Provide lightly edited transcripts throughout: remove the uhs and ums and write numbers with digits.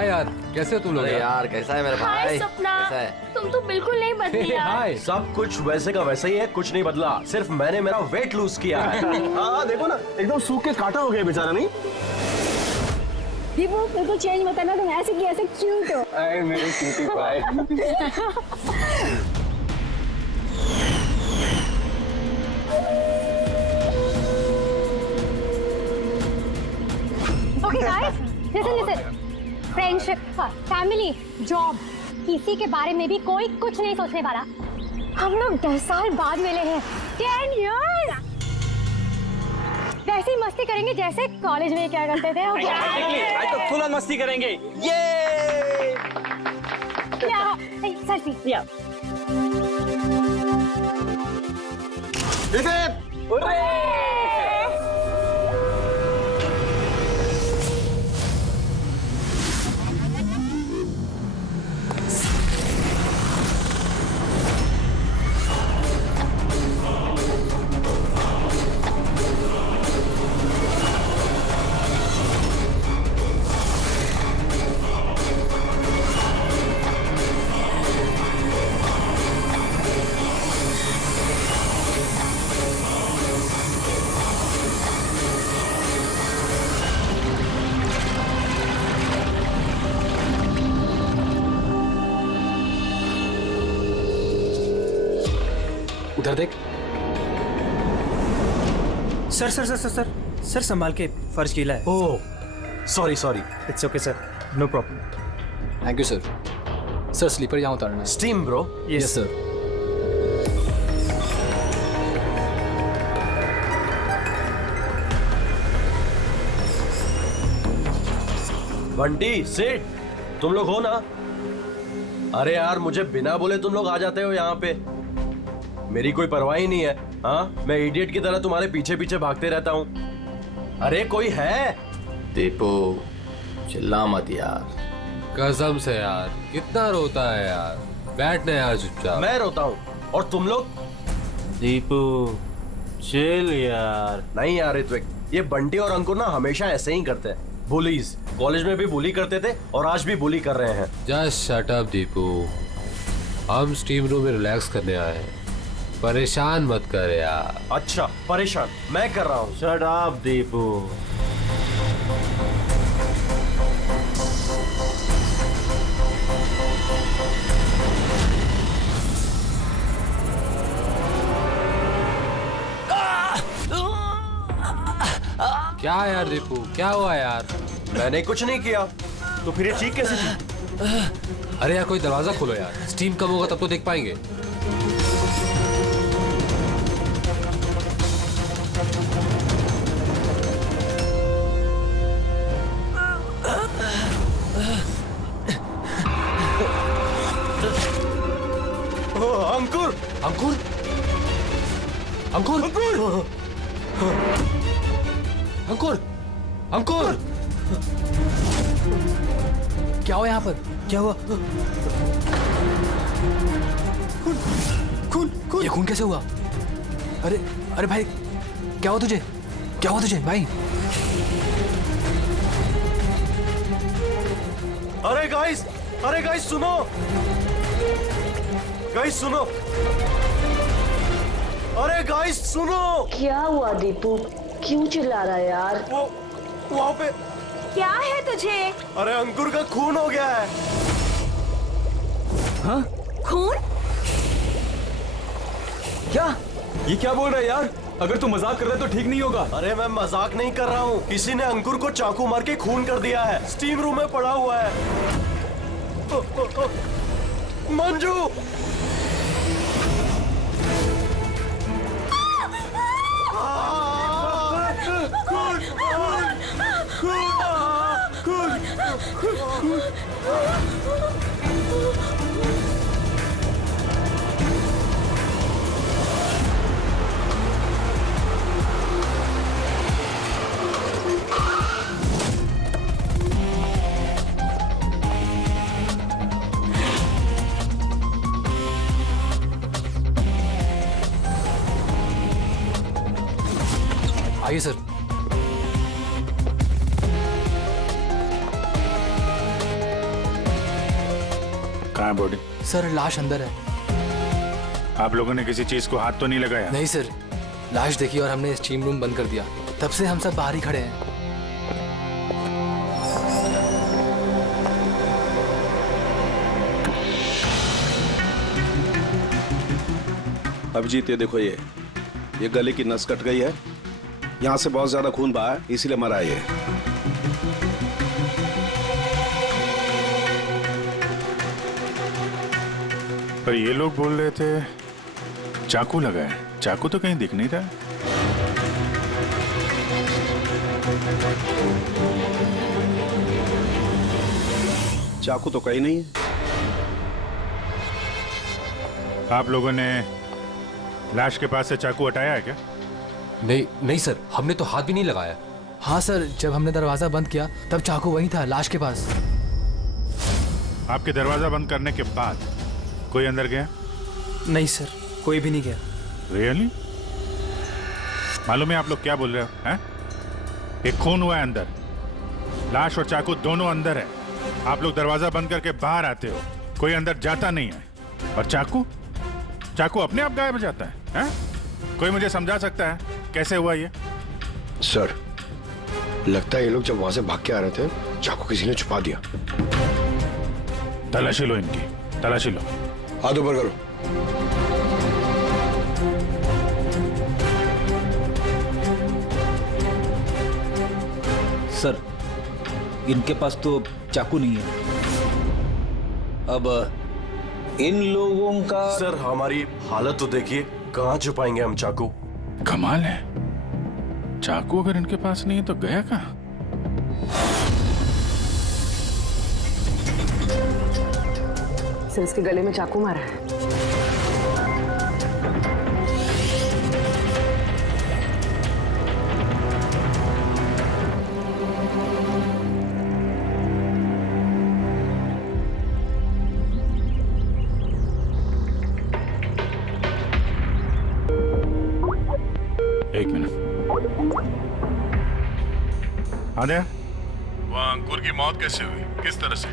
हाय यार, कैसे हो तुम लोग? यार कैसा है मेरा भाई? हाय सपना, कैसा है? तुम तो बिल्कुल नहीं बदली यार। हाय। सब कुछ वैसे का वैसा ही है, कुछ नहीं बदला, सिर्फ मैंने मेरा वेट लूज किया है। हाँ देखो ना, एकदम सूख के काटा हो गया बेचारा। नहीं दीपू बिल्कुल चेंज मत करना, तुम ऐसे की ऐसे क्यूट हो। अरे मेरी cutie pie. Okay guys, listen. Friendship, family, job, किसी के बारे में भी कोई कुछ नहीं सोचने वाला। हम लोग 10 साल बाद मिले हैं, 10 years। वैसे ही मस्ती करेंगे जैसे कॉलेज में क्या करते थे। आज तो फुल ऑन मस्ती करेंगे। ये सेल्फी। उधर देख। Sir sir sir sir sir sir संभाल के, फर्श गीला है। Oh sorry. It's okay sir, no problem. Thank you sir. Sir slipper यहाँ उतारना है। Steam bro. Yes sir. Bunty Seth, तुम लोग हो ना? अरे यार, मुझे बिना बोले तुम लोग आ जाते हो यहाँ पे, मेरी कोई परवाह ही नहीं है। हाँ, मैं इडियट की तरह तुम्हारे पीछे पीछे भागते रहता हूँ। अरे कोई है? दीपू चिल्ला मत यार। कसम से यार, कितना रोता है यार। बैठना यार चुपचाप। मैं रोता हूँ और तुम लोग? दीपू चिल यार। नहीं यार ऋत्विक, ये बंटी और अंकुर ना हमेशा ऐसे ही करते हैं। बुलीज, कॉलेज में भी बुली करते थे और आज भी बुली कर रहे हैं। जस्ट शट अप दीपू, हम स्टीम रूम में रिलैक्स करने आए हैं, परेशान मत कर यार। अच्छा परेशान मैं कर रहा हूँ। Shut up Deepu. क्या यार दीपू, क्या हुआ यार? मैंने कुछ नहीं किया। तो फिर ये ठीक कैसे थी? अरे यार कोई दरवाजा खोलो यार, स्टीम कम होगा तब तो देख पाएंगे। अंकुर अंकुर अंकुर अंकुर अंकुर, क्या हुआ यहाँ पर? क्या हुआ? ये खून कैसे हुआ? अरे अरे भाई, क्या हुआ तुझे? क्या हुआ तुझे भाई? अरे गाइस सुनो। गाइस सुनो। अरे गाइस सुनो। क्या हुआ दीपू, क्यों चिल्ला रहा है यार? वो वहाँ पे क्या है तुझे? अरे अंकुर का खून हो गया है। हाँ? खून? क्या? ये क्या बोल रहा है यार? अगर तू मजाक कर रहा है तो ठीक नहीं होगा। अरे मैं मजाक नहीं कर रहा हूँ, किसी ने अंकुर को चाकू मार के खून कर दिया है, स्टीम रूम में पड़ा हुआ है। मंजू! आइए सर। है बॉडी? सर लाश अंदर है। आप लोगों ने किसी चीज को हाथ तो नहीं लगाया? नहीं सर, लाश देखी और हमने स्टीम रूम बंद कर दिया, तब से हम सब बाहर ही खड़े हैं। अभिजीत ये देखो, ये गले की नस कट गई है, यहाँ से बहुत ज्यादा खून बहा है, इसीलिए मरा है ये। पर ये लोग बोल रहे थे चाकू लगा है। चाकू तो कहीं दिख नहीं रहा। चाकू तो कहीं नहीं है। आप लोगों ने लाश के पास से चाकू हटाया है क्या? नहीं सर, हमने तो हाथ भी नहीं लगाया। हाँ सर, जब हमने दरवाजा बंद किया तब चाकू वहीं था, लाश के पास। आपके दरवाजा बंद करने के बाद कोई अंदर गया? नहीं सर, कोई भी नहीं गया। रियली? मालूम है आप लोग क्या बोल रहे हो? हैं? एक खून हुआ है अंदर, लाश और चाकू दोनों अंदर है। आप लोग दरवाजा बंद करके बाहर आते हो, कोई अंदर जाता नहीं है। और चाकू अपने आप गायब हो जाता है, हैं? कोई मुझे समझा सकता है कैसे हुआ ये? सर, लगता है ये लोग जब वहां से भाग के आ रहे थे, चाकू किसी ने छुपा दिया। तलाशी लो इनकी, तलाशी लो। हाथ ऊपर करो। सर, इनके पास तो चाकू नहीं है। अब इन लोगों का सर, हमारी हालत तो देखिए, कहां छुपाएंगे हम चाकू? कमाल है, चाकू अगर इनके पास नहीं है तो गया कहां? सर, इसके गले में चाकू मारा है। एक मिनट। आदे, वह अंकुर की मौत कैसे हुई? किस तरह से?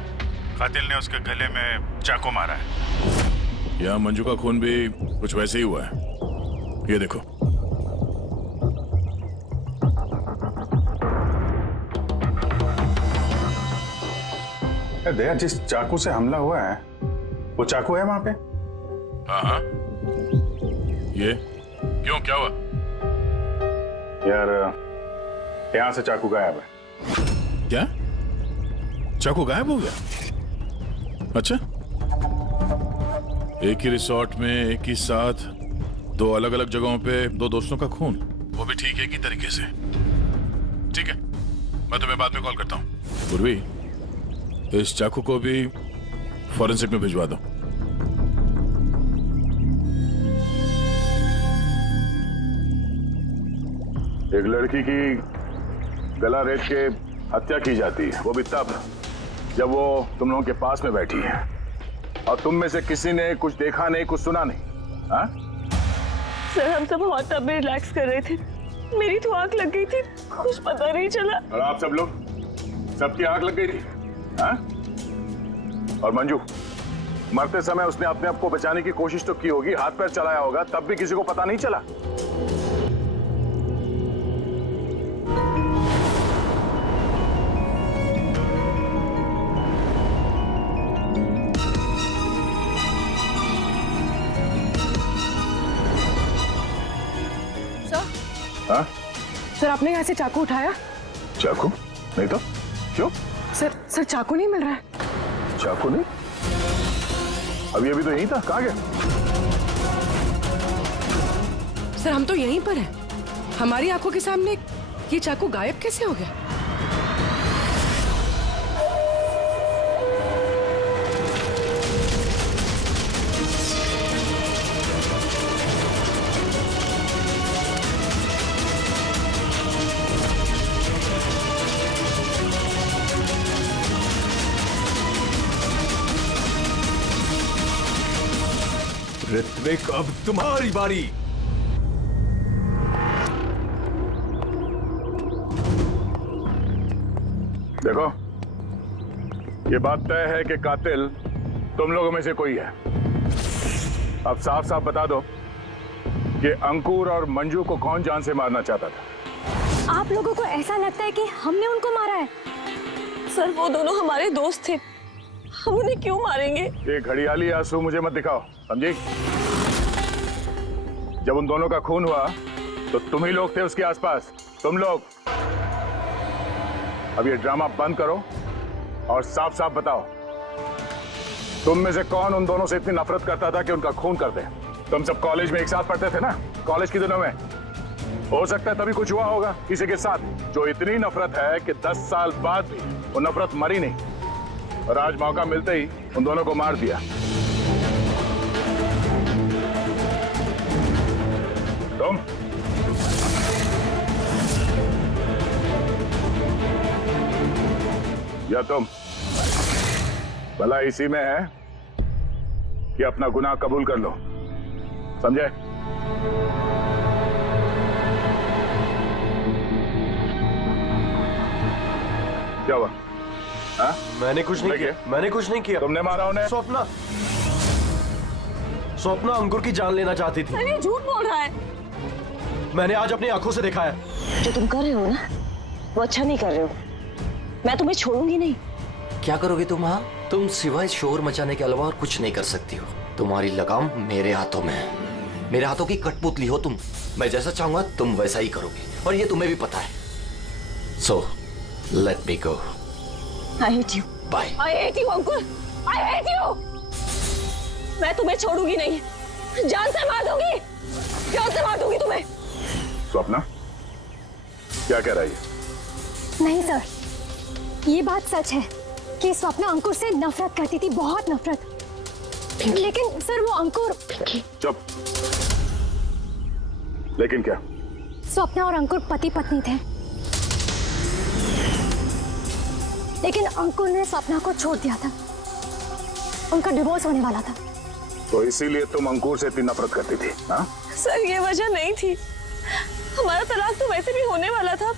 कातिल ने उसके गले में चाकू मारा है। यहाँ मंजू का खून भी कुछ वैसे ही हुआ है। ये देखो। दया, जिस चाकू से हमला हुआ है वो चाकू है वहां पे? हाँ। ये क्यों, क्या हुआ? यार, यहां से चाकू गायब है। क्या? चाकू गायब हो गया? अच्छा, एक ही रिसोर्ट में एक ही साथ दो अलग अलग जगहों पे दो दोस्तों का खून, वो भी ठीक एक ही तरीके से। ठीक है, मैं तुम्हें बाद में कॉल करता हूँ। पूर्वी, इस चाकू को भी फॉरेंसिक में भिजवा दो। एक लड़की की गला रेत के हत्या की जाती है, वो भी तब जब वो तुम लोगों के पास में बैठी है, और तुम में से किसी ने कुछ देखा नहीं, कुछ सुना नहीं। हाँ? सर, हम सब हॉट टब में रिलैक्स कर रहे थे, मेरी तो आंख लग गई थी, कुछ पता नहीं चला। और आप सब लोग, सबकी आंख लग गई थी? हाँ? और मंजू, मरते समय उसने अपने आप को बचाने की कोशिश तो की होगी, हाथ पैर चलाया होगा, तब भी किसी को पता नहीं चला। हाँ? सर, आपने यहाँ से चाकू उठाया? चाकू नहीं तो क्यों? सर चाकू नहीं मिल रहा है। चाकू नहीं? अभी तो यहीं था, कहाँ गया? सर, हम तो यहीं पर हैं। हमारी आंखों के सामने ये चाकू गायब कैसे हो गया? ऋत्विक, अब तुम्हारी बारी। देखो, ये बात तय है कि कातिल तुम लोगों में से कोई है। अब साफ साफ बता दो कि अंकुर और मंजू को कौन जान से मारना चाहता था। आप लोगों को ऐसा लगता है कि हमने उनको मारा है? सर वो दोनों हमारे दोस्त थे, हम उन्हें क्यों मारेंगे? ये घड़ियाली आंसू मुझे मत दिखाओ, समझी? जब उन दोनों का खून हुआ तो तुम ही लोग थे उसके आसपास, तुम लोग। अब ये ड्रामा बंद करो और साफ साफ बताओ, तुम में से कौन उन दोनों से इतनी नफरत करता था कि उनका खून कर दे? तुम सब कॉलेज में एक साथ पढ़ते थे ना, कॉलेज के दिनों में। हो सकता है तभी कुछ हुआ होगा किसी के साथ, जो इतनी नफरत है कि 10 साल बाद भी वो नफरत मरी नहीं, और आज मौका मिलते ही उन दोनों को मार दिया। तुम या तुम, भला इसी में है कि अपना गुनाह कबूल कर लो, समझे? क्या हुआ? हाँ? मैंने कुछ नहीं किया। मैंने कुछ नहीं किया। तुमने मारा उन्हें? स्वप्ना अंकुर की जान लेना चाहती थी। अरे झूठ बोल रहा है। मैंने आज अपनी आंखों से देखा है। जो तुम कर रहे हो ना, वो अच्छा नहीं कर रहे हो। मैं तुम्हें छोड़ूंगी नहीं। क्या करोगी तुम? हाँ, तुम सिवाय शोर मचाने के अलावा और कुछ नहीं कर सकती हो। तुम्हारी लगाम मेरे हाथों में है। मेरे हाथों की कठपुतली हो तुम। मैं जैसा चाहूंगा तुम वैसा ही करोगी, और ये तुम्हें भी पता है। So let me go. I hate you. Bye. I hate you, Ankur. I hate you. मैं तुम्हें छोड़ूंगी नहीं, जान से मार दूंगी, जान से मार दूंगी तुम्हें। स्वप्ना, क्या कह रही है? नहीं सर, ये बात सच है कि स्वप्ना अंकुर से नफरत करती थी, बहुत नफरत। लेकिन सर वो अंकुर। चुप। लेकिन क्या? स्वप्ना और अंकुर पति पत्नी थे, लेकिन अंकुर ने स्वप्ना को छोड़ दिया था। उनका डिवोर्स होने वाला था। तो इसीलिए तुम अंकुर से इतनी नफरत करती थी? हाँ? सर ये वजह नहीं थी, हमारा तलाक तो वैसे भी होने वाला था।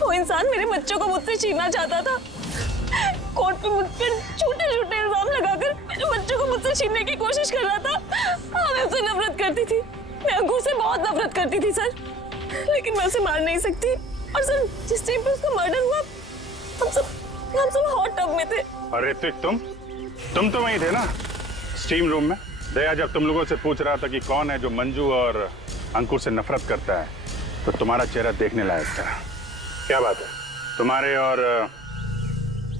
वो इंसान मेरे बच्चों को मुझसे छीनना चाहता था। कोर्ट पे मुझ पर झूठे झूठे इल्जाम लगाकर मेरे बच्चों को मुझसे छीनने की कोशिश कर रहा था। हाँ, मैं उससे नफरत करती थी। मैं अंकुर से बहुत नफरत करती थी सर, लेकिन मैं उसे मार नहीं सकती। और सर जिस टाइम पे उसका मर्डर हुआ, हम सब हॉट टब में थे। अरे तुम तो वहीं थे ना, स्टीम रूम में। दया जब तुम लोगों से पूछ रहा था कि कौन है जो मंजू और अंकुर से नफरत करता है, तो तुम्हारा चेहरा देखने लायक था। क्या बात है, तुम्हारे और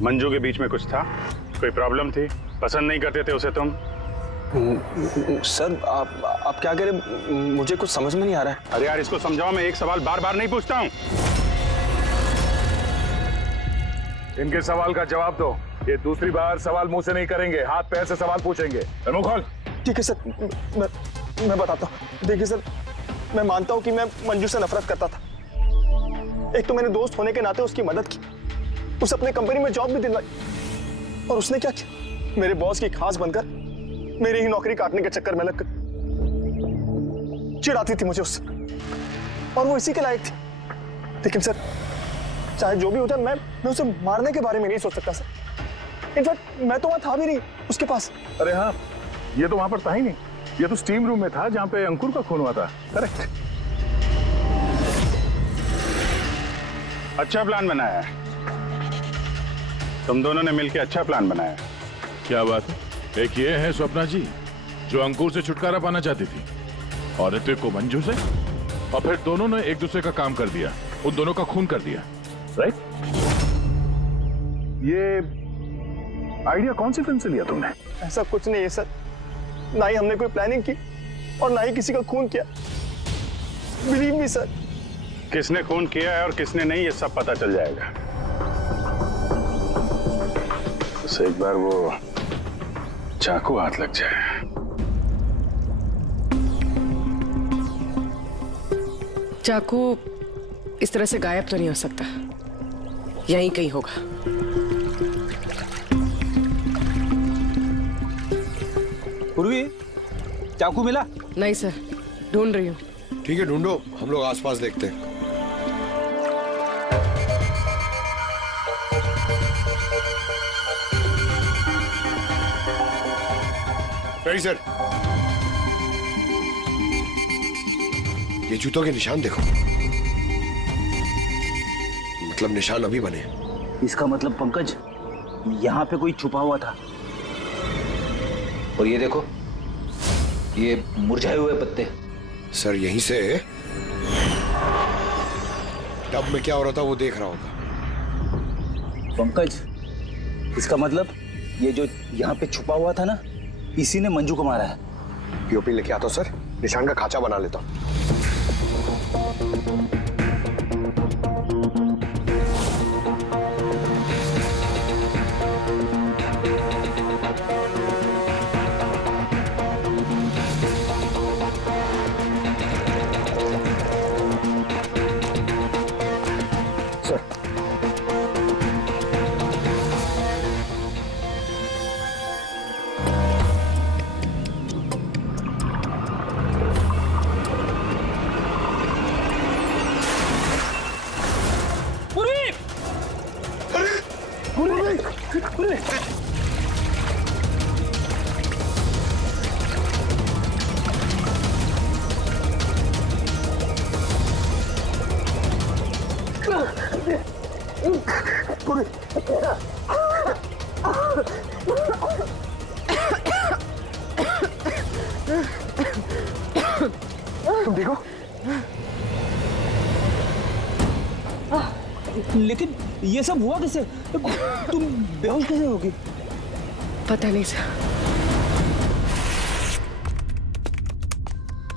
मंजू के बीच में कुछ था? कोई प्रॉब्लम थी? पसंद नहीं करते थे उसे तुम? सर आप क्या कह रहे, मुझे कुछ समझ में नहीं आ रहा है। अरे यार इसको समझाओ, मैं एक सवाल बार बार नहीं पूछता हूँ। इनके सवाल का जवाब दो। ये दूसरी बार सवाल मुंह से नहीं करेंगे, हाथ पैर से सवाल पूछेंगे। मुंह खोल। ठीक है सर, मैं बताता हूँ। देखिए सर, मैं मानता हूँ कि मैं मंजू से नफरत करता था। एक तो मैंने दोस्त होने के नाते उसकी मदद की, उसे अपने कंपनी में जॉब भी दिलवाई, और उसने क्या किया, मेरे बॉस की खास बनकर मेरी ही नौकरी काटने के चक्कर में लगकर चिढ़ाती थी मुझे उससे, और वो इसी के लायक थी। लेकिन सर चाहे जो भी होता है, मैं उसे मारने के बारे में नहीं सोच सकता सर। इनफैक्ट मैं तो वहां था भी नहीं उसके पास। अरे हाँ, ये तो वहां पर था ही नहीं। ये तो स्टीम रूम में था जहां पे अंकुर का खून हुआ था। करेक्ट। अच्छा प्लान बनाया है तुम दोनों ने मिलकर, अच्छा प्लान बनाया। क्या बात है? एक ये है स्वप्ना जी जो अंकुर से छुटकारा पाना चाहती थी, और ऋत्विक को मंजू से, और फिर दोनों ने एक दूसरे का काम कर दिया, उन दोनों का खून कर दिया। राइट? ये आइडिया कौन सी फिल्म से लिया तुमने? ऐसा कुछ नहीं है सर, ना ही हमने कोई प्लानिंग की और ना ही किसी का खून किया। Believe me sir. किसने खून किया है और किसने नहीं, ये सब पता चल जाएगा। बस एक बार वो चाकू हाथ लग जाए। चाकू इस तरह से गायब तो नहीं हो सकता, यहीं कहीं होगा। पूर्वी, चाकू मिला? नहीं सर, ढूंढ रही हूँ। ठीक है, ढूंढो, हम लोग आसपास देखते हैं। Ready sir. ये जूतों के निशान देखो, मतलब निशान अभी बने। इसका मतलब पंकज यहाँ पे कोई छुपा हुआ था। और ये देखो, ये मुरझाए हुए पत्ते। सर यहीं से टब में क्या हो रहा था वो देख रहा होगा। पंकज, इसका मतलब ये जो यहाँ पे छुपा हुआ था ना, इसी ने मंजू को मारा है। पीओपी लेके आता हूं सर, निशान का खांचा बना लेता हूं। तुम देखो, लेकिन ये सब हुआ कैसे? तुम बेहोश कैसे होगी? पता नहीं सर।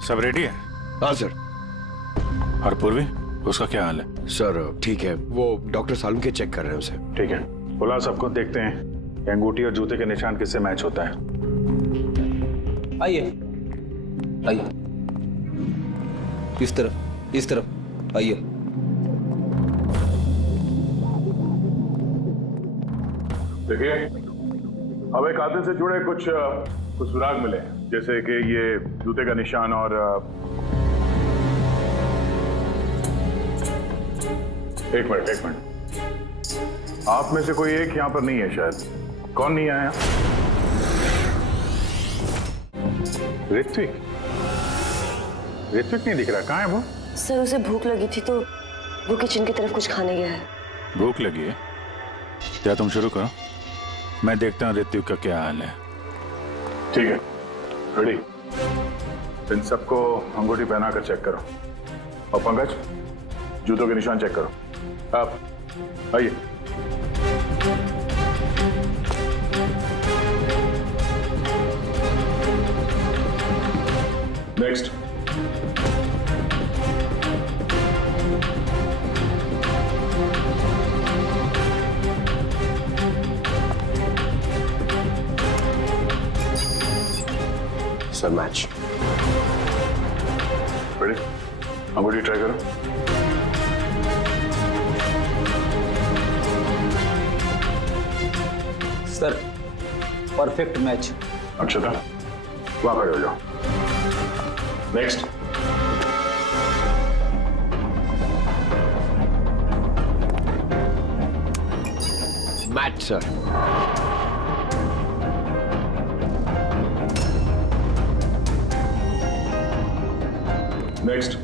सब रेडी है? हाँ सर। और पूर्वी, उसका क्या हाल है? सर ठीक है, वो डॉक्टर सालम के चेक कर रहे हैं उसे। ठीक है, बुला सबको, देखते हैं कि अंगूठी और जूते के निशान किससे मैच होता है। आइए आइए, इस तरफ आइए। देखिए, हमें कातिल से जुड़े कुछ सुराग मिले, जैसे कि ये जूते का निशान और एक मिनट, आप में से कोई एक यहाँ पर नहीं है शायद। कौन नहीं आया? ऋत्विक नहीं दिख रहा, कहाँ है वो? सर उसे भूख लगी थी तो वो किचन की तरफ कुछ खाने गया है। भूख लगी है? क्या तुम शुरू करो, मैं देखता हूँ ऋत्विक का क्या हाल है। ठीक है, रेडी। इन सबको अंगूठी पहना कर चेक करो, और पंकज जूतों के निशान चेक करो। आप आइए। नेक्स्ट। Sir match. रेडी, अंगूठी ट्राई करो। Sir perfect match. अक्षता, वहां खड़े हो जाओ। नेक्स्ट। Match sir. नेक्स्ट।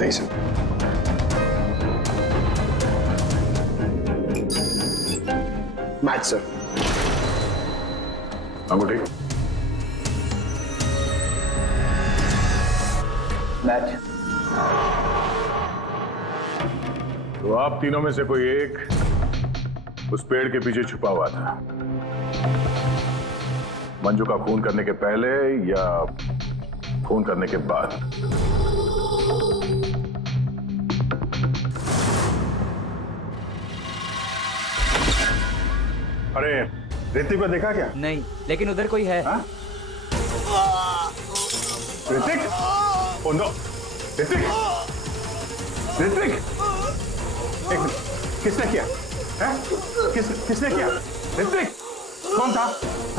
नहीं सर। Match sir. अंगूठी। मैच। तो आप तीनों में से कोई एक उस पेड़ के पीछे छुपा हुआ था, मंजू का खून करने के पहले या खून करने के बाद? अरे ऋतिक को देखा क्या? नहीं, लेकिन उधर कोई है। ऋतिक, ऋतिक, ऋतिक, एक मिनट, किसने किया? हैं? किसने किया? ऋतिक, कौन था?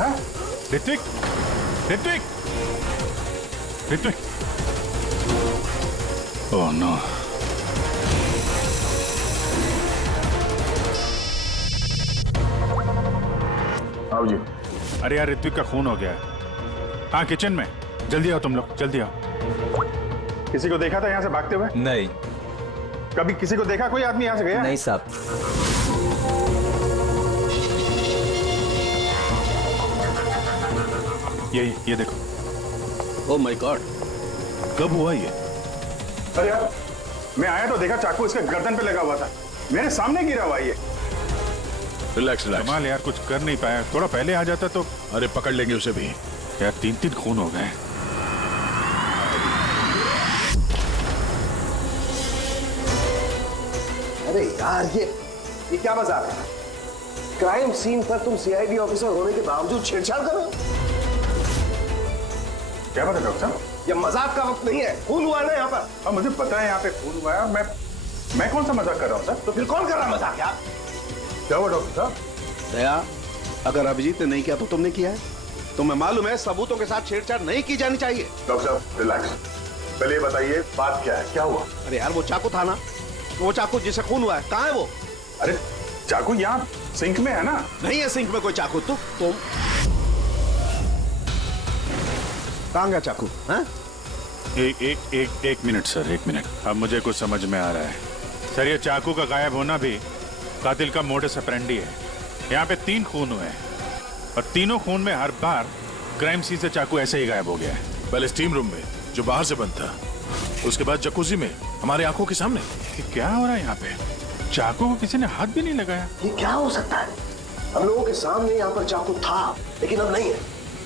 हैं? ऋतिक, ऋतिक, ऋतिक। Oh no. आओ जी। अरे यार ऋत्विक का खून हो गया है। हाँ किचन में, जल्दी आओ तुम लोग, जल्दी आओ। किसी को देखा था यहाँ से भागते हुए? नहीं। कभी किसी को देखा, कोई आदमी यहाँ से गया? नहीं साहब। ये देखो। ओह माय गॉड, कब हुआ ये? अरे यार मैं आया तो देखा चाकू इसके गर्दन पे लगा हुआ था, मेरे सामने गिरा हुआ ये। Relax relax. कमाल यार, कुछ कर नहीं पाया, थोड़ा पहले आ जाता तो। अरे पकड़ लेंगे उसे भी यार, 3 खून हो गए। अरे यार ये क्या मजाक है? क्राइम सीन पर तुम सीआईडी ऑफिसर होने के बावजूद छेड़छाड़ कर रहे हो? क्या बात है डॉक्टर साहब? ये मजाक का वक्त नहीं है, खून हुआ है ना यहाँ पर। हाँ मुझे पता है यहाँ पे खून हुआ है, मैं कौन सा मजाक कर रहा हूँ सर? तो फिर कौन कर रहा है मजाक यार? क्या हुआ डॉक्टर साहब? दया, अगर अभिजीत ने नहीं किया तो तुमने किया है? तुम्हें मालूम है सबूतों के साथ छेड़छाड़ नहीं की जानी चाहिए। डॉक्टर साहब रिलैक्स, पहले बताइए बात क्या है, क्या हुआ? अरे यार वो चाकू था ना, वो चाकू जिससे खून हुआ है, कहाँ है वो? अरे चाकू यहाँ सिंक में है ना? नहीं है सिंक में कोई चाकू। तुम कहाँ गया चाकू? हाँ? एक मिनट सर, 1 मिनट। अब मुझे कुछ समझ में आ रहा है सर। ये चाकू का गायब होना भी कातिल का मोडस ऑपरेंडी है। यहाँ पे 3 खून हुए हैं और तीनों खून में हर बार क्राइम सीन से चाकू ऐसे ही गायब हो गया है। पहले स्टीम रूम में जो बाहर से बंद था, उसके बाद जकूजी में हमारे आंखों के सामने। क्या हो रहा है यहाँ पे? चाकू को किसी ने हाथ भी नहीं लगाया। ये क्या हो सकता है? हम लोगों के सामने यहाँ पर चाकू था लेकिन अब नहीं है।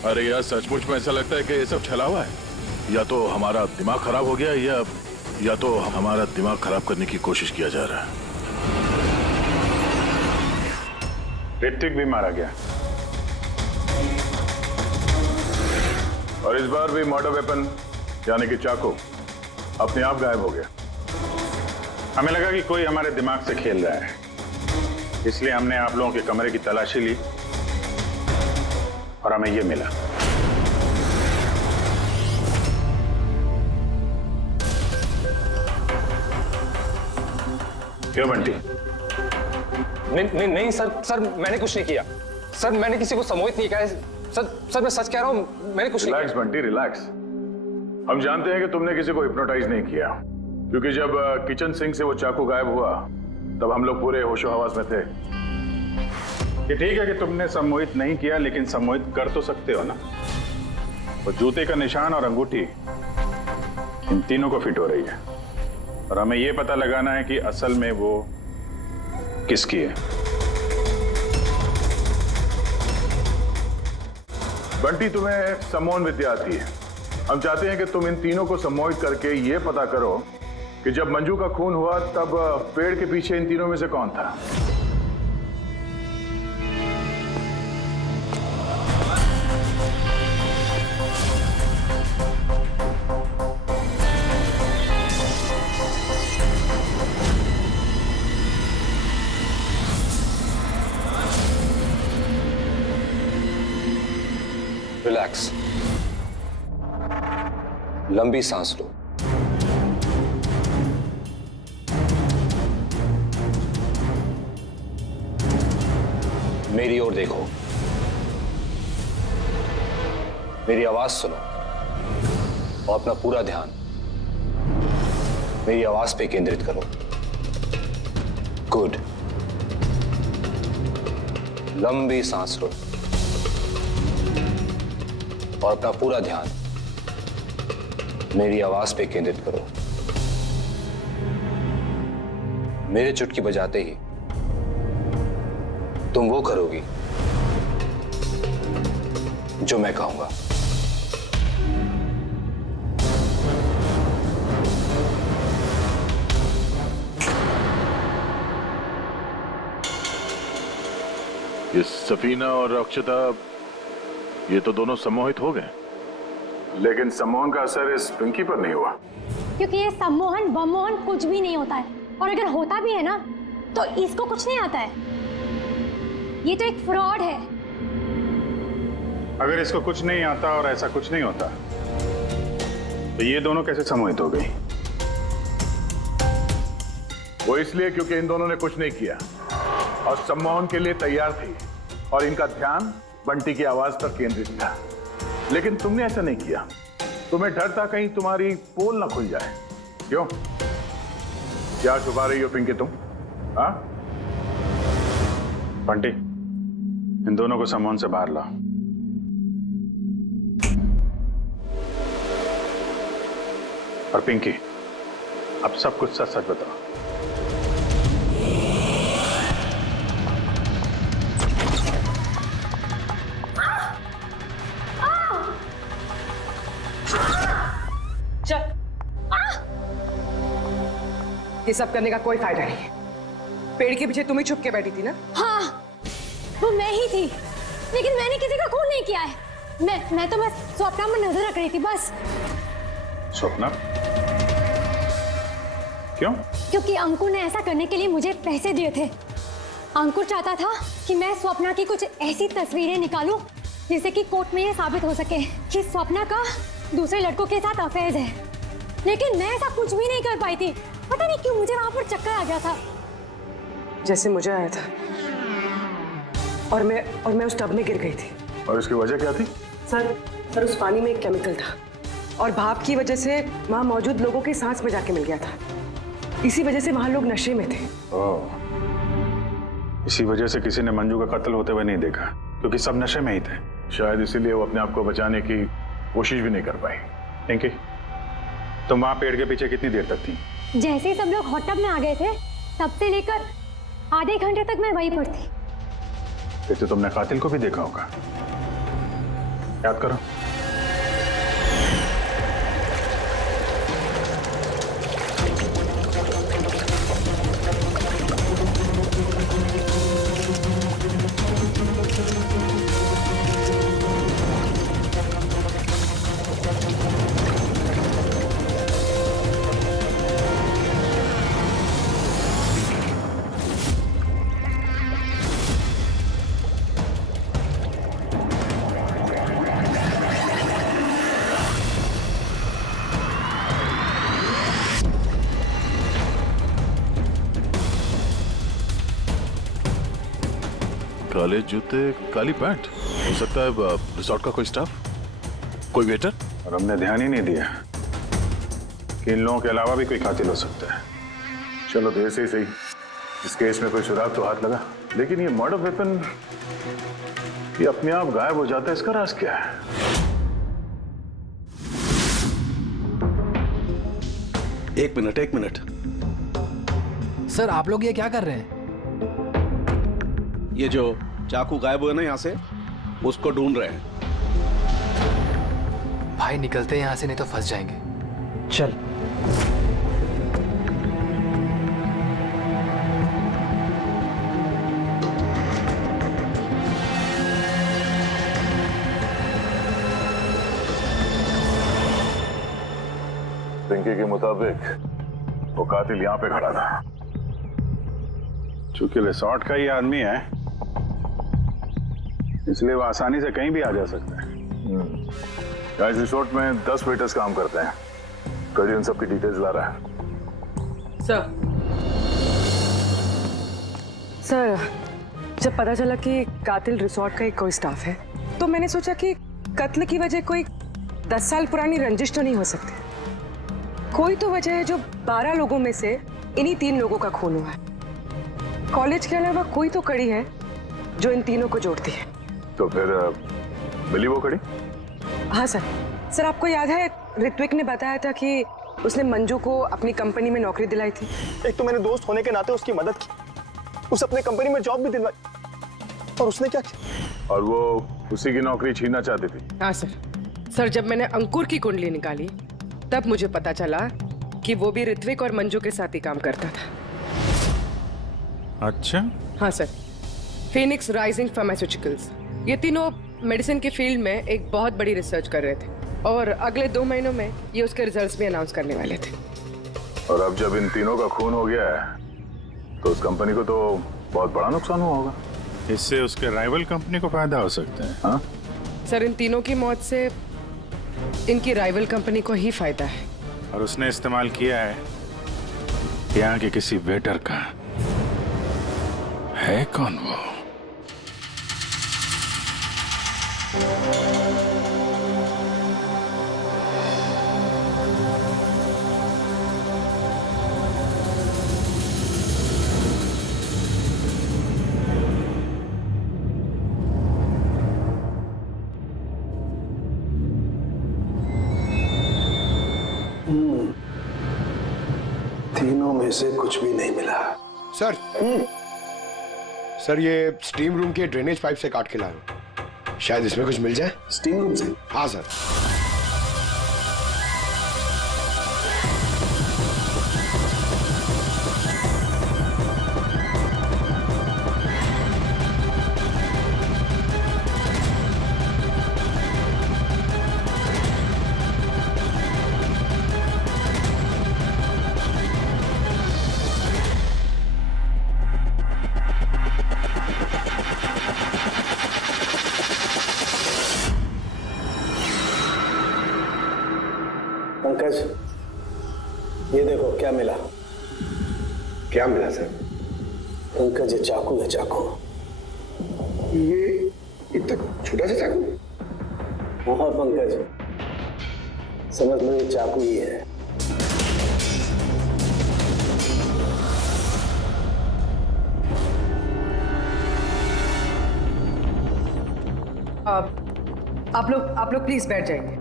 अरे यार सचमुच में ऐसा लगता है कि ये सब छलावा है। या तो हमारा दिमाग खराब हो गया या तो हमारा दिमाग खराब करने की कोशिश किया जा रहा है। ऋत्विक भी मारा गया और इस बार भी मर्डर वेपन यानी कि चाकू अपने आप गायब हो गया। हमें लगा कि कोई हमारे दिमाग से खेल रहा है, इसलिए हमने आप लोगों के कमरे की तलाशी ली और हमें ये मिला। क्यों बंटी? नहीं सर मैंने कुछ नहीं किया। सर मैंने किसी को सम्मोहित नहीं किया है। सर मैं सच कह रहा हूं, मैंने कुछ नहीं किया। Relax Bunty relax. हम जानते हैं कि तुमने किसी को हिप्नोटाइज नहीं किया, क्योंकि जब किचन सिंक से वो चाकू गायब हुआ तब हम लोग पूरे होशो हवास में थे। ये ठीक है कि तुमने सम्मोहित नहीं किया, लेकिन सम्मोहित कर तो सकते हो ना। वो जूते का निशान और अंगूठी इन तीनों को फिट हो रही है और हमें ये पता लगाना है कि असल में वो किसकी है। बंटी तुम्हें सम्मोहन विद्या आती है। हम चाहते हैं कि तुम इन तीनों को सम्मोहित करके ये पता करो कि जब मंजू का खून हुआ तब पेड़ के पीछे इन तीनों में से कौन था। रिलैक्स, लंबी सांस लो। मेरी ओर देखो, मेरी आवाज सुनो और अपना पूरा ध्यान मेरी आवाज पे केंद्रित करो। गुड। लंबी सांस लो और अपना पूरा ध्यान मेरी आवाज पे केंद्रित करो। मेरे चुटकी बजाते ही तुम वो करोगी जो मैं कहूंगा। ये सफीना और अक्षता, ये तो दोनों सम्मोहित हो गए, लेकिन सम्मोहन का असर इस पिंकी पर नहीं हुआ। क्योंकि ये सम्मोहन बमोहन कुछ भी नहीं होता है, और अगर होता भी है ना तो इसको कुछ नहीं आता है। ये तो एक फ्रॉड है। अगर इसको कुछ नहीं आता और ऐसा कुछ नहीं होता तो ये दोनों कैसे सम्मोहित हो गई? वो इसलिए क्योंकि इन दोनों ने कुछ नहीं किया और सम्मोहन के लिए तैयार थी और इनका ध्यान बंटी की आवाज पर केंद्रित था। लेकिन तुमने ऐसा नहीं किया। तुम्हें डर था कहीं तुम्हारी पोल ना खुल जाए। क्यों? क्या छुपा रही हो पिंकी तुम? हाँ? बंटी, इन दोनों को सम्मोहन से बाहर लाओ। और पिंकी, अब सब कुछ सच सच बताओ। चल, ये सब करने का कोई फायदा नहीं है। पेड़ के पीछे तुम ही छुप के बैठी थी ना? हाँ, वो मैं ही थी, लेकिन मैंने किसी का खून नहीं किया है। मैं तो बस स्वप्ना में नजर रख रही थी बस। स्वप्ना? क्यों? क्योंकि अंकुर ने ऐसा करने के लिए मुझे पैसे दिए थे। अंकुर चाहता था कि मैं स्वप्ना की कुछ ऐसी तस्वीरें निकालूं जिससे कि कोर्ट में ये साबित हो सके कि स्वप्ना का दूसरे लड़कों के साथ अफेयर है। लेकिन मैं ऐसा कुछ भी नहीं कर पाई थी। पता नहीं क्यों मुझे वहां पर चक्कर आ गया था, जैसे मुझे आया था। और मैं उस टब में गिर गई थी। और इसकी वजह क्या थी? सर उस पानी में एक केमिकल था और भाप की वजह से वहां मौजूद लोगों की सांस में जाके मिल गया था। इसी वजह से वहां लोग नशे में थे। इसी वजह से किसी ने मंजू का कत्ल होते हुए नहीं देखा, क्योंकि सब नशे में ही थे। शायद इसीलिए वो अपने आप को बचाने की कोशिश भी नहीं कर पाई। पिंकी, तुम वहां पेड़ के पीछे कितनी देर तक थी? जैसे ही सब लोग हॉट टब में आ गए थे तब से लेकर आधे घंटे तक मैं वहीं पर थी। फिर तो तुमने कातिल को भी देखा होगा। याद करो। काले जूते, काली पैंट। हो सकता है रिसोर्ट का कोई स्टाफ, कोई वेटर। और हमने ध्यान ही नहीं दिया कि इन लोगों के अलावा भी कोई कातिल हो सकता है। चलो देर से ही सही, इस केस में कोई सुराग तो हाथ लगा। लेकिन ये मर्डर वेपन ये अपने आप गायब हो जाता है, इसका राज क्या है? एक मिनट। सर आप लोग ये क्या कर रहे हैं? ये जो चाकू गायब हुआ ना यहाँ से, उसको ढूंढ रहे हैं। भाई निकलते हैं यहाँ से, नहीं तो फंस जाएंगे। चल। पिंकी के मुताबिक वो कातिल यहाँ पे खड़ा था। चूंकि रिसोर्ट का ही आदमी है, इसलिए वो आसानी से कहीं भी आ जा सकता है। इस रिसोर्ट में 10 वेटर्स काम करते हैं। कल इन सब की डिटेल्स ला रहा है। सर, जब पता चला कि कातिल रिसोर्ट का ही कोई स्टाफ है, तो मैंने सोचा कि कत्ल की वजह कोई 10 साल पुरानी रंजिश तो नहीं हो सकती। कोई तो वजह है जो 12 लोगों में से इन्हीं 3 लोगों का खून हुआ है। कॉलेज के अलावा कोई तो कड़ी है जो इन तीनों को जोड़ती है। तो फिर मिली वो कड़ी? हाँ सर, आपको याद है ऋत्विक ने बताया था कि उसने मंजू को अपनी कंपनी में नौकरी दिलाई थी। एक तो मैंने दोस्त होने के नाते उसकी मदद की, उसे अपने कंपनी में जॉब भी दिलवाई, और उसने क्या किया? और वो उसी की नौकरी छीनना चाहती थी। हाँ सर, जब मैंने अंकुर की कुंडली निकाली तब मुझे पता चला कि वो भी ऋत्विक और मंजू के साथ ही काम करता था। अच्छा? हाँ सर, फिनिक्स राइजिंग फार्मास्यूटिकल्स, ये तीनों मेडिसिन की फील्ड में एक बहुत बड़ी रिसर्च कर रहे थे और अगले 2 महीनों में ये उसके रिजल्ट्स भी अनाउंस करने वाले थे। और अब जब इन तीनों का खून हो गया है तो उस कंपनी को तो बहुत बड़ा नुकसान हुआ होगा। इससे उसके राइवल कंपनी को फायदा हो सकता है। हाँ? सर, इन तीनों की मौत से इनकी राइवल कंपनी को ही फायदा है। और उसने इस्तेमाल किया है यहाँ के किसी वेटर का है। कौन वो? तीनों में से कुछ भी नहीं मिला। सर सर ये स्टीम रूम के ड्रेनेज पाइप से काट के लाया हूं, शायद इसमें कुछ मिल जाए। स्टीम रूम से? हाँ सर। पंकज, ये देखो क्या मिला। क्या मिला सर? पंकज, ये चाकू है, चाकू। ये इतना छोटा सा चाकू? हाँ पंकज, समझ लो ये चाकू ही है। आप लोग प्लीज बैठ जाइए।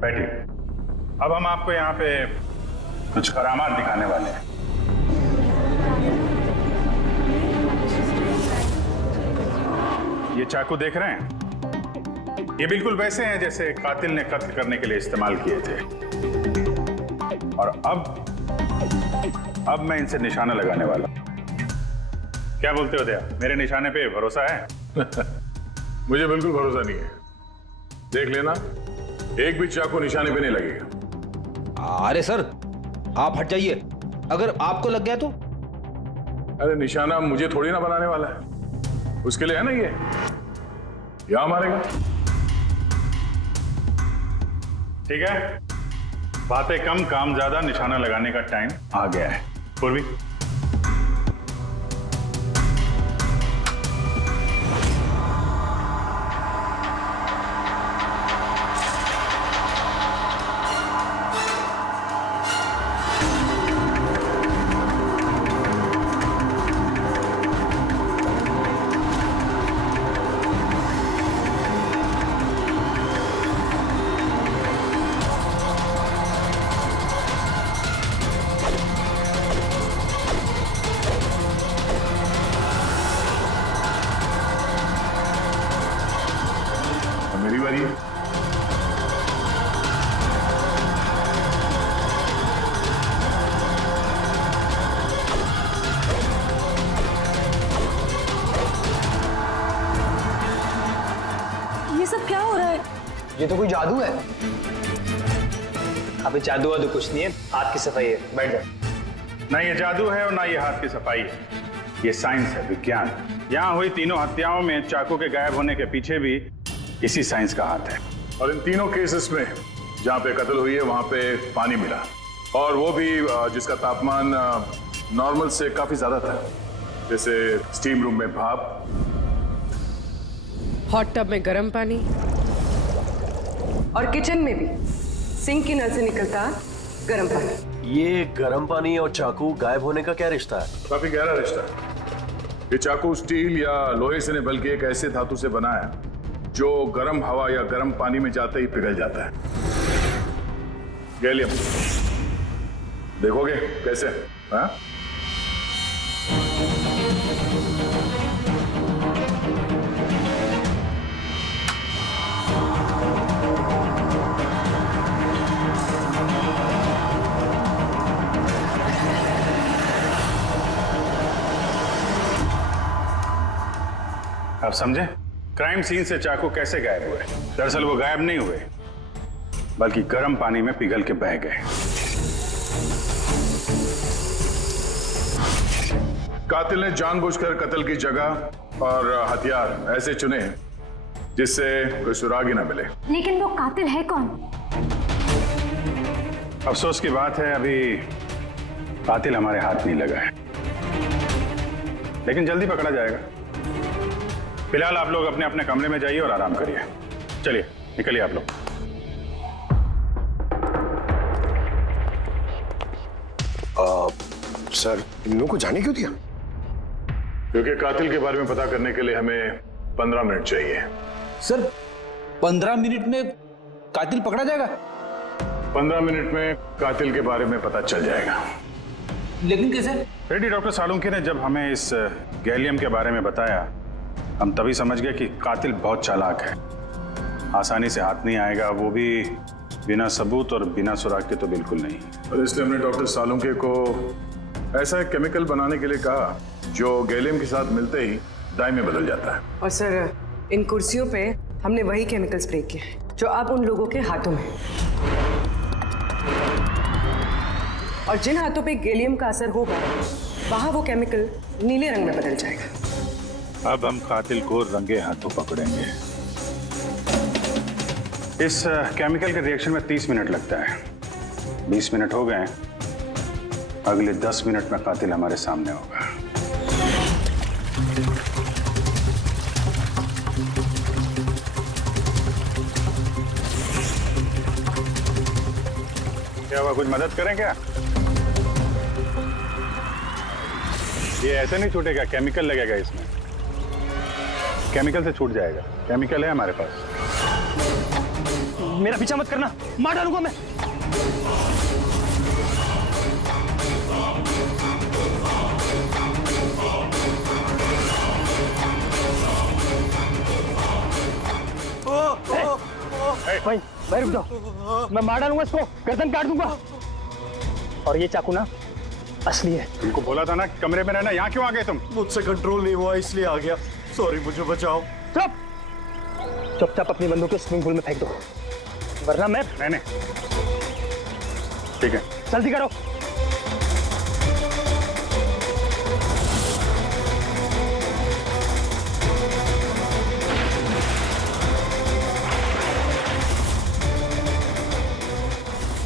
बैठिए। अब हम आपको यहाँ पे कुछ करामात दिखाने वाले हैं। ये चाकू देख रहे हैं? ये बिल्कुल वैसे हैं जैसे कातिल ने कत्ल करने के लिए इस्तेमाल किए थे। और अब मैं इनसे निशाना लगाने वाला हूं। क्या बोलते हो दया? मेरे निशाने पे भरोसा है? मुझे बिल्कुल भरोसा नहीं है। देख लेना, एक भी चाकू निशाने पे नहीं लगेगा। अरे सर, आप हट जाइए। अगर आपको लग गया तो? अरे निशाना मुझे थोड़ी ना बनाने वाला है, उसके लिए है ना ये। यहां मारेगा। ठीक है, बातें कम काम ज्यादा। निशाना लगाने का टाइम आ गया है। पूर्वी, मेरी बारी है। ये सब क्या हो रहा है? ये तो कोई जादू है। अबे जादू वादू कुछ नहीं है, हाथ की सफाई है। बैठ जाओ। ना ये जादू है और ना ये हाथ की सफाई है। ये साइंस है, विज्ञान। यहाँ हुई तीनों हत्याओं में चाकू के गायब होने के पीछे भी इसी साइंस का हाथ है। और इन तीनों केसेस में जहां पे कत्ल हुई है वहां पे पानी मिला, और वो भी जिसका तापमान नॉर्मल से काफी ज्यादा था। जैसे स्टीम रूम में भाप, हॉट टब में गर्म पानी, और किचन में भी सिंक की नल से निकलता गर्म पानी। ये गर्म पानी और चाकू गायब होने का क्या रिश्ता है? काफी गहरा रिश्ता है। ये चाकू स्टील या लोहे से नहीं बल्कि एक ऐसे धातु से बना है जो गर्म हवा या गर्म पानी में जाते ही पिघल जाता है। गैलियम। देखोगे कैसे? हाँ? आप समझे? क्राइम सीन से चाकू कैसे गायब हुए? दरअसल वो गायब नहीं हुए, बल्कि गर्म पानी में पिघल के बह गए। कातिल ने जानबूझकर कत्ल की जगह और हथियार ऐसे चुने जिससे कोई सुराग ही ना मिले। लेकिन वो कातिल है कौन? अफसोस की बात है अभी कातिल हमारे हाथ नहीं लगा है, लेकिन जल्दी पकड़ा जाएगा। फिलहाल आप लोग अपने अपने कमरे में जाइए और आराम करिए। चलिए निकलिए आप लोग। सर इन लोगों को जाने क्यों दिया? क्योंकि कातिल के बारे में पता करने के लिए हमें 15 मिनट चाहिए। सर 15 मिनट में कातिल पकड़ा जाएगा? 15 मिनट में कातिल के बारे में पता चल जाएगा। लेकिन कैसे? रेडी डॉक्टर सालुंके ने जब हमें इस गैलियम के बारे में बताया, हम तभी समझ गए कि कातिल बहुत चालाक है, आसानी से हाथ नहीं आएगा, वो भी बिना सबूत और बिना सुराग के तो बिल्कुल नहीं। और इसलिए हमने डॉक्टर सालुंके को ऐसा एक केमिकल बनाने के लिए कहा जो गैलियम के साथ मिलते ही डाई में बदल जाता है। और सर इन कुर्सियों पे हमने वही केमिकल स्प्रे किए हैं जो अब उन लोगों के हाथों में, और जिन हाथों पे गैलियम का असर होगा वहां वो केमिकल नीले रंग में बदल जाएगा। अब हम कातिल को रंगे हाथों पकड़ेंगे। इस केमिकल के रिएक्शन में 30 मिनट लगता है। 20 मिनट हो गए, अगले 10 मिनट में कातिल हमारे सामने होगा। क्या हुआ, कुछ मदद करें क्या? ये ऐसे नहीं छूटेगा, केमिकल लगेगा इसमें। केमिकल से छूट जाएगा, केमिकल है हमारे पास। मेरा पीछा मत करना, मार डालूंगा मैं। भाई रुक जाओ, मैं मार डालूंगा इसको, गर्दन काट दूंगा। और ये चाकू ना असली है। तुमको बोला था ना कमरे में रहना, यहाँ क्यों आ गए तुम? मुझसे कंट्रोल नहीं हुआ इसलिए आ गया। सॉरी, मुझे बचाओ। चुपचाप अपनी बंदूक को स्विमिंग पूल में फेंक दो, वरना मैं नहीं। ठीक है, जल्दी करो।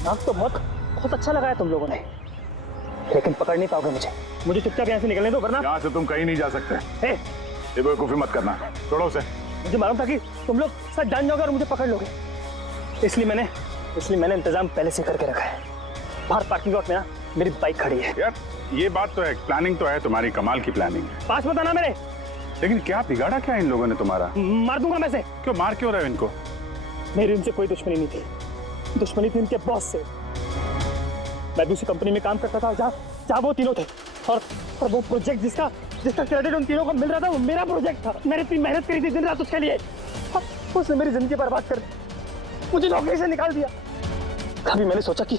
नाक तो बहुत अच्छा लगाया तुम लोगों ने, लेकिन पकड़ नहीं पाओगे मुझे चुपचाप यहाँ से निकलने दो, वरना यहाँ से तुम कहीं नहीं जा सकते। ये बेवकूफी मत करना, छोड़ो उसे। मुझे मालूम था कि तुम लोग सब जान जाओगे और मुझे पकड़ लोगे, इसलिए मैंने इंतजाम पहले से करके रखा है। बाहर पार्किंग लॉट में ना मेरी बाइक खड़ी है। यार ये बात तो है, प्लानिंग तो है तुम्हारी, कमाल की प्लानिंग है। पास मत आना मेरे। लेकिन क्या बिगाड़ा क्या इन लोगों ने तुम्हारा? मार दूंगा मैं से। क्यों मार क्यों रहे हो इनको? मेरी उनसे कोई दुश्मनी नहीं थी, दुश्मनी थी उनके बॉस से। मैं भी उसी कंपनी में काम करता था जहाँ वो तीनों थे, और वो प्रोजेक्ट जिसका क्रेडिट उन तीनों को मिल रहा था वो मेरा प्रोजेक्ट था। मैंने इतनी मेहनत करी थी दिन रात उसके लिए, उसने मेरी जिंदगी बर्बाद कर दी, मुझे नौकरी से निकाल दिया। कभी मैंने सोचा कि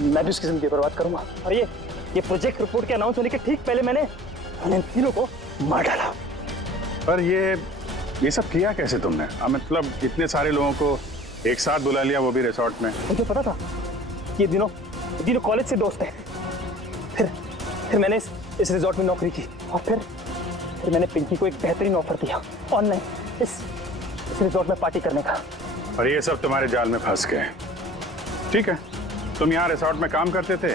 मैं भी उसकी जिंदगी बर्बाद करूंगा, और ये प्रोजेक्ट रिपोर्ट के अनाउंस होने के ठीक पहले मैंने इन तीनों को मार डाला। पर ये सब किया कैसे तुमने? मतलब इतने सारे लोगों को एक साथ बुला लिया, वो भी रिसोर्ट में। मुझे पता था ये दिनों कॉलेज से दोस्त हैं। फिर मैंने इस रिसोर्ट में नौकरी की, और फिर मैंने पिंकी को एक बेहतरीन ऑफर दिया ऑनलाइन इस रिसोर्ट में पार्टी करने का। और ये सब तुम्हारे जाल में फंस गए। ठीक है, तुम यहाँ रिसोर्ट में काम करते थे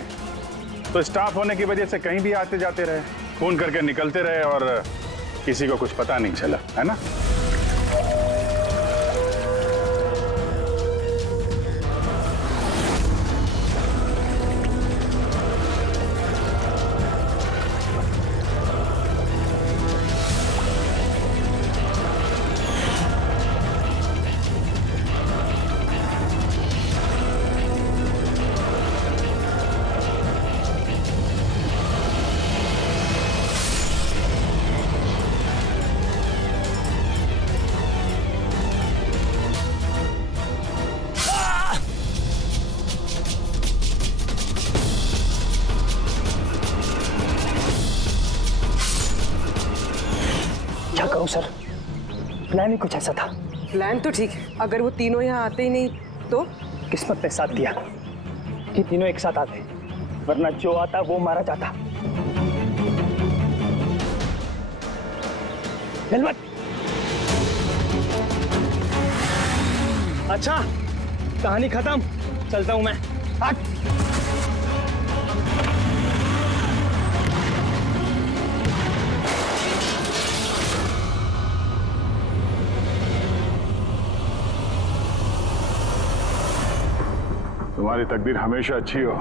तो स्टाफ होने की वजह से कहीं भी आते जाते रहे, फोन करके निकलते रहे, और किसी को कुछ पता नहीं चला, है ना? क्या करूं सर, प्लान ही कुछ ऐसा था। प्लान तो ठीक है, अगर वो तीनों यहाँ आते ही नहीं तो? किस्मत ने साथ दिया कि तीनों एक साथ आते, वरना जो आता वो मारा जाता। हिल मत। अच्छा, कहानी खत्म, चलता हूं मैं। हट। तुम्हारी तकदीर हमेशा अच्छी हो,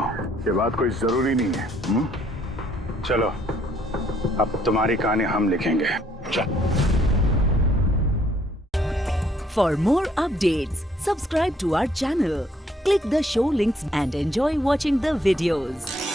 ये बात कोई जरूरी नहीं है। चलो, अब तुम्हारी कहानी हम लिखेंगे। For more updates, subscribe to our channel, click the show links and enjoy watching the videos.